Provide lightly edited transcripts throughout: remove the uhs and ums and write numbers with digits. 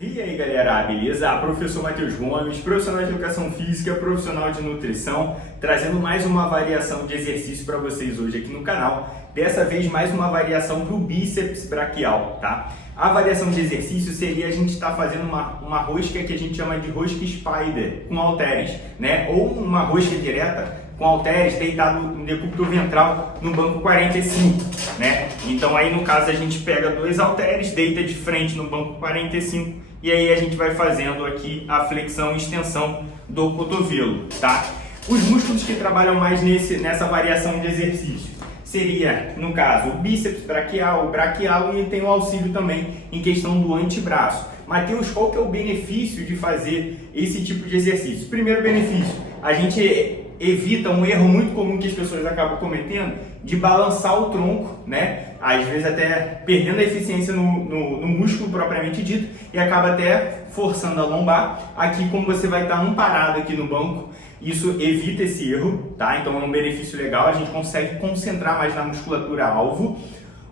E aí galera, beleza? Professor Matheus Gomes, profissional de educação física, profissional de nutrição, trazendo mais uma variação de exercício para vocês hoje aqui no canal. Dessa vez mais uma variação para o bíceps braquial, tá? A variação de exercício seria a gente estar fazendo uma rosca que a gente chama de rosca spider com halteres, né? Ou uma rosca direta com halteres deitado em decúbito ventral no banco 45, né? Então aí no caso a gente pega dois halteres, deita de frente no banco 45 e aí a gente vai fazendo aqui a flexão e extensão do cotovelo, tá? Os músculos que trabalham mais nessa variação de exercício seria, no caso, o bíceps braquial, o braquial e tem o auxílio também em questão do antebraço. Matheus, qual que é o benefício de fazer esse tipo de exercício? Primeiro benefício, a gente evita um erro muito comum que as pessoas acabam cometendo de balançar o tronco, né? Às vezes até perdendo a eficiência no músculo propriamente dito e acaba até forçando a lombar. Aqui, como você vai estar amparado aqui no banco, isso evita esse erro, tá? Então é um benefício legal, a gente consegue concentrar mais na musculatura alvo.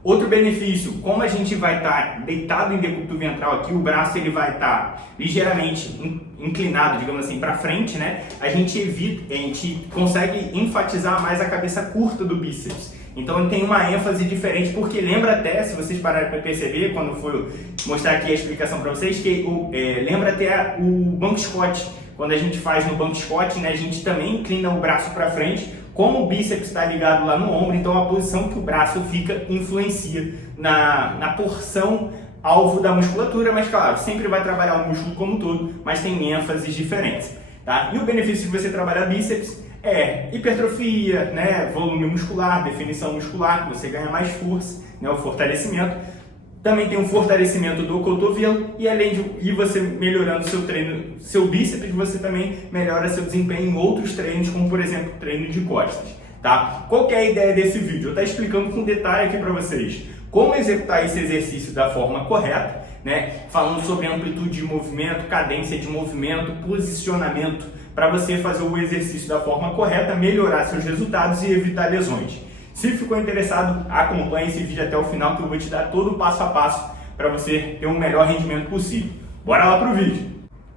Outro benefício, como a gente vai estar deitado em decúbito ventral aqui, o braço ele vai estar ligeiramente inclinado, digamos assim, para frente, né? A gente consegue enfatizar mais a cabeça curta do bíceps. Então tem uma ênfase diferente, porque lembra até, se vocês pararem para perceber, quando eu for mostrar aqui a explicação para vocês, que lembra até o banco Scott. Quando a gente faz no banco Scott, né, a gente também inclina o braço para frente, como o bíceps está ligado lá no ombro, então a posição que o braço fica influencia na porção alvo da musculatura, mas claro, sempre vai trabalhar o músculo como um todo, mas tem ênfases diferentes, tá? E o benefício de você trabalhar bíceps é hipertrofia, né, volume muscular, definição muscular, você ganha mais força, né, o fortalecimento. Também tem um fortalecimento do cotovelo e além de você melhorando seu treino, seu bíceps, você também melhora seu desempenho em outros treinos, como por exemplo, treino de costas, tá? Qual que é a ideia desse vídeo? Eu estou explicando com detalhe aqui para vocês como executar esse exercício da forma correta, né? Falando sobre amplitude de movimento, cadência de movimento, posicionamento, para você fazer o exercício da forma correta, melhorar seus resultados e evitar lesões. Se ficou interessado, acompanhe esse vídeo até o final que eu vou te dar todo o passo a passo para você ter um melhor rendimento possível. Bora lá pro vídeo!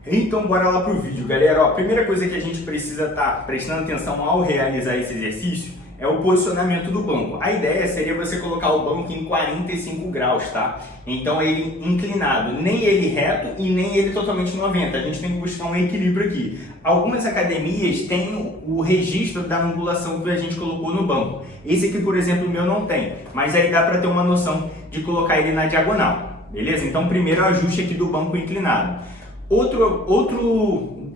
Então bora lá pro vídeo, galera. Ó, a primeira coisa que a gente precisa estar prestando atenção ao realizar esse exercício é o posicionamento do banco. A ideia seria você colocar o banco em 45 graus, tá? Então ele inclinado, nem ele reto e nem ele totalmente 90. A gente tem que buscar um equilíbrio aqui. Algumas academias têm o registro da angulação que a gente colocou no banco. Esse aqui, por exemplo, o meu não tem, mas aí dá para ter uma noção de colocar ele na diagonal, beleza? Então primeiro o ajuste aqui do banco inclinado.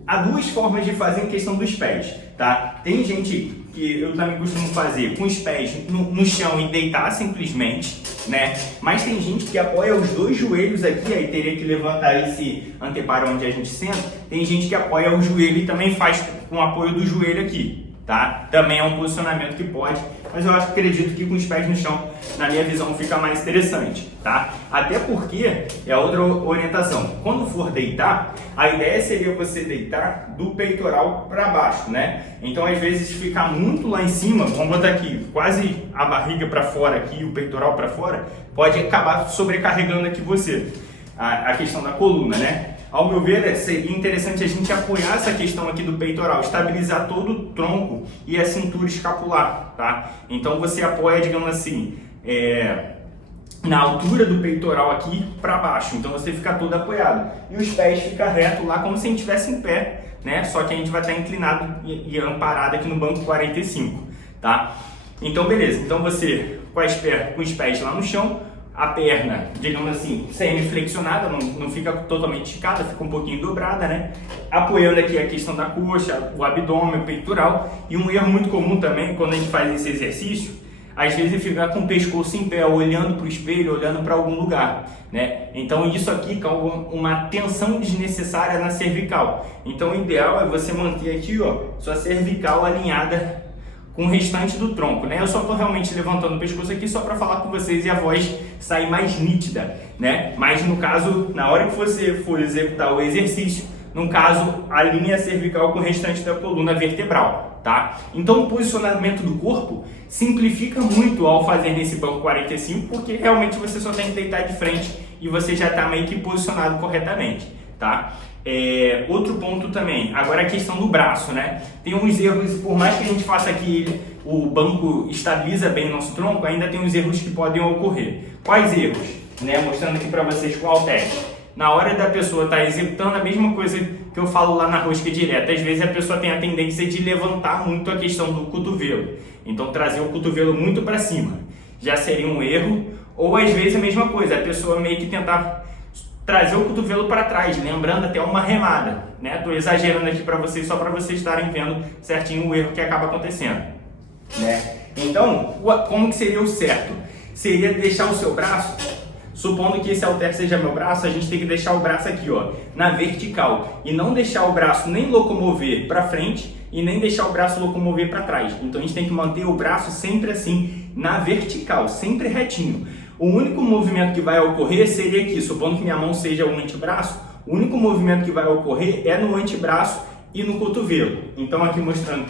Há duas formas de fazer em questão dos pés, tá? Tem gente que eu também costumo fazer com os pés no chão e deitar simplesmente, né? Mas tem gente que apoia os dois joelhos aqui, aí teria que levantar esse anteparo onde a gente senta. Tem gente que apoia o joelho e também faz com o apoio do joelho aqui, tá? Também é um posicionamento que pode, mas eu acredito que com os pés no chão, na minha visão, fica mais interessante, tá? Até porque é outra orientação. Quando for deitar, a ideia seria você deitar do peitoral para baixo, né? Então, às vezes, ficar muito lá em cima, vamos botar aqui, quase a barriga para fora aqui, o peitoral para fora, pode acabar sobrecarregando aqui você, a questão da coluna, né? Ao meu ver, seria interessante a gente apoiar essa questão aqui do peitoral, estabilizar todo o tronco e a cintura escapular, tá? Então você apoia, digamos assim, na altura do peitoral aqui para baixo, então você fica todo apoiado. E os pés ficam reto lá como se a gente estivesse em pé, né? Só que a gente vai estar inclinado e amparado aqui no banco 45, tá? Então beleza, então você com os pés lá no chão, a perna, digamos assim, semi-flexionada, não fica totalmente esticada, fica um pouquinho dobrada, né? Apoiando aqui a questão da coxa, o abdômen, o peitoral. E um erro muito comum também, quando a gente faz esse exercício, às vezes ficar com o pescoço em pé, olhando para o espelho, olhando para algum lugar, né? Então isso aqui causa uma tensão desnecessária na cervical. Então o ideal é você manter aqui, ó, sua cervical alinhada com o restante do tronco, né? Eu só estou realmente levantando o pescoço aqui só para falar com vocês e a voz sair mais nítida, né? Mas no caso, na hora que você for executar o exercício, no caso, alinhe a cervical com o restante da coluna vertebral, tá? Então o posicionamento do corpo simplifica muito ao fazer nesse banco 45, porque realmente você só tem que deitar de frente e você já está meio que posicionado corretamente, tá? Outro ponto também, agora a questão do braço, né? Tem uns erros, por mais que a gente faça aqui, o banco estabiliza bem o nosso tronco, ainda tem uns erros que podem ocorrer. Quais erros? Né? Mostrando aqui para vocês com o halter. Na hora da pessoa estar executando a mesma coisa que eu falo lá na rosca direta, às vezes a pessoa tem a tendência de levantar muito a questão do cotovelo, então trazer o cotovelo muito para cima, já seria um erro. Ou às vezes a mesma coisa, a pessoa meio que tentar trazer o cotovelo para trás, lembrando até uma remada, né? Tô exagerando aqui para vocês, só para vocês estarem vendo certinho o erro que acaba acontecendo, né? Então, como que seria o certo? Seria deixar o seu braço, supondo que esse halter seja meu braço, a gente tem que deixar o braço aqui, ó, na vertical, e não deixar o braço nem locomover para frente e nem deixar o braço locomover para trás. Então a gente tem que manter o braço sempre assim, na vertical, sempre retinho. O único movimento que vai ocorrer seria aqui, supondo que minha mão seja o antebraço, o único movimento que vai ocorrer é no antebraço e no cotovelo. Então aqui mostrando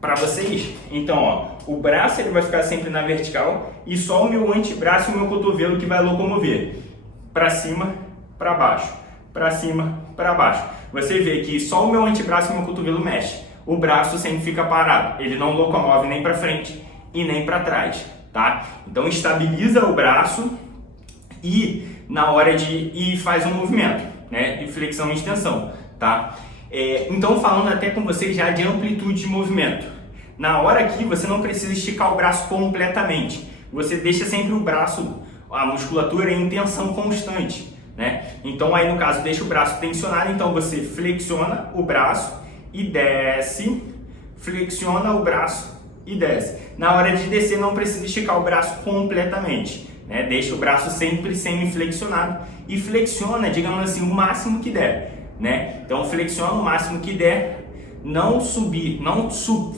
para vocês, então ó, o braço ele vai ficar sempre na vertical e só o meu antebraço e o meu cotovelo que vai locomover para cima, para baixo, para cima, para baixo. Você vê que só o meu antebraço e o meu cotovelo mexe. O braço sempre fica parado, ele não locomove nem para frente e nem para trás, tá? Então estabiliza o braço e na hora de faz um movimento, né, de flexão e extensão, tá? Então falando até com vocês já de amplitude de movimento. Na hora aqui você não precisa esticar o braço completamente. Você deixa sempre o braço, a musculatura em tensão constante, né? Então aí no caso deixa o braço tensionado, então você flexiona o braço e desce, flexiona o braço e desce. Na hora de descer não precisa esticar o braço completamente, né? Deixa o braço sempre semi-flexionado e flexiona, digamos assim, o máximo que der, né? Então flexiona o máximo que der, não subir, não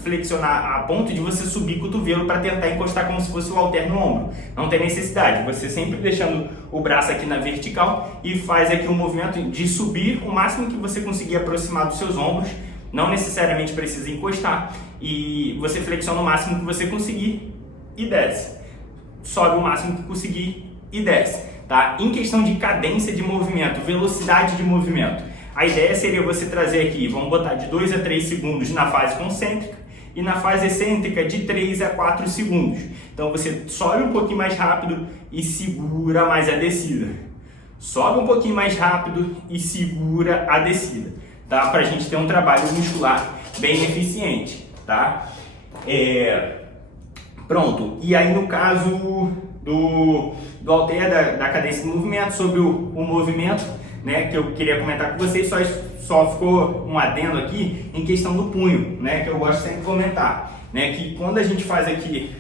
flexionar a ponto de você subir o cotovelo para tentar encostar como se fosse o halter no ombro. Não tem necessidade, você sempre deixando o braço aqui na vertical e faz aqui um movimento de subir o máximo que você conseguir aproximar dos seus ombros. Não necessariamente precisa encostar e você flexiona o máximo que você conseguir e desce. Sobe o máximo que conseguir e desce, tá? Em questão de cadência de movimento, velocidade de movimento, a ideia seria você trazer aqui, vamos botar de 2 a 3 segundos na fase concêntrica e na fase excêntrica de 3 a 4 segundos. Então você sobe um pouquinho mais rápido e segura mais a descida. Sobe um pouquinho mais rápido e segura a descida, tá? Para a gente ter um trabalho muscular bem eficiente, tá? Pronto, e aí no caso do halter, da cadência de movimento, sobre o movimento, né, que eu queria comentar com vocês, só ficou um adendo aqui em questão do punho, né, que eu gosto sempre de comentar, né, que quando a gente faz aqui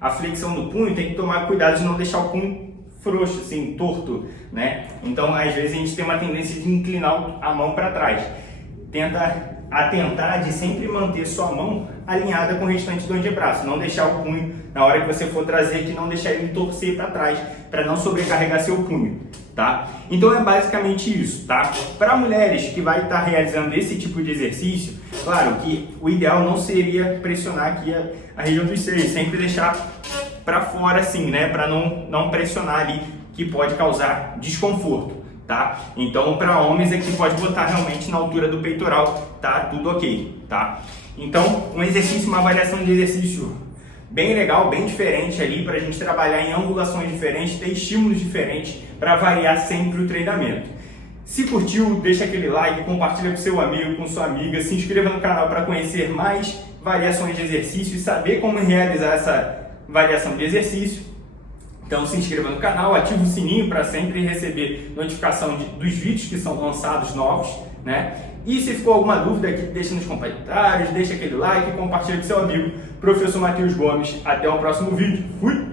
a flexão do punho, tem que tomar cuidado de não deixar o punho frouxo, assim, torto, né, então às vezes a gente tem uma tendência de inclinar a mão para trás. Tenta atentar de sempre manter sua mão alinhada com o restante do antebraço, não deixar o punho, na hora que você for trazer aqui, não deixar ele torcer para trás, para não sobrecarregar seu punho, tá? Então é basicamente isso, tá? Para mulheres que vai estar realizando esse tipo de exercício, claro que o ideal não seria pressionar aqui a região dos seios, sempre deixar para fora assim, né? Para não pressionar ali, que pode causar desconforto. Tá? Então, para homens aqui pode botar realmente na altura do peitoral, tá? Tudo ok, tá? Então, um exercício, uma variação de exercício bem legal, bem diferente ali, para a gente trabalhar em angulações diferentes, ter estímulos diferentes, para variar sempre o treinamento. Se curtiu, deixa aquele like, compartilha com seu amigo, com sua amiga, se inscreva no canal para conhecer mais variações de exercício e saber como realizar essa variação de exercício. Então se inscreva no canal, ative o sininho para sempre receber notificação dos vídeos que são lançados novos, né? E se ficou alguma dúvida aqui, deixa nos comentários, deixa aquele like e compartilha com seu amigo, Professor Matheus Gomes. Até o próximo vídeo. Fui!